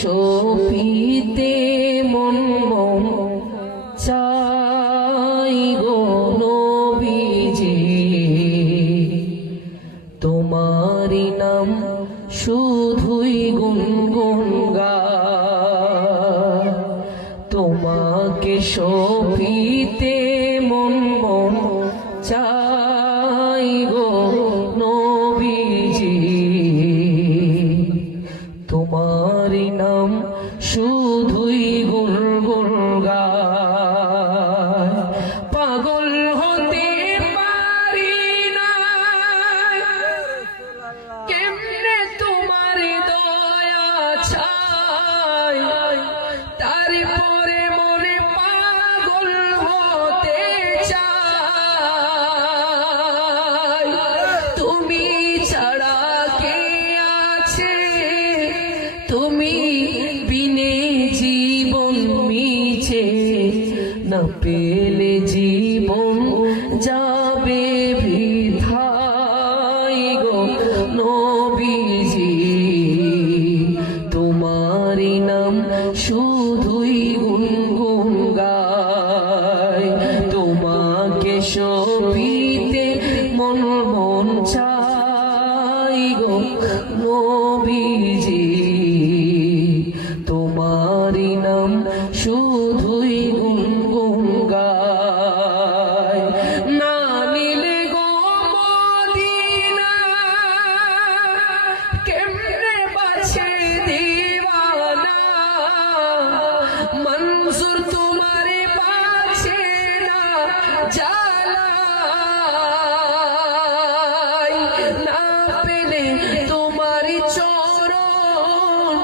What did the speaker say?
সপিতে মন মন চাই গো নবীজি, তোমারি নাম শুধুই গুনগুন গায়। তোমাকে সপিতে মন মন চাই গো নবীজি, তোমারি নাম শুধুই গুনগুন গায়। পাগল হতে পারি না কেমনে তোমার দয়া ছাই, তারপরে মনে পাগল হতে চাই। তুমি ছাড়া কে আছে, তুমি বিনে জীবন মিছে, না পেলে জীবন যাবে বৃথাই গো নবীজি, তোমারি নাম শুধুই গুনগুন গায়। তোমাকে সপিতে মন মন চাই গো নবীজি, তোমারি নাম শুধুই গুনগুন গায়। না নিলে গো মদিনা কেমনে বাঁচে দিওয়ানা, মনসুর তোমারে বাঁচে না জ্বালায়। না পেলে তোমারি চরণ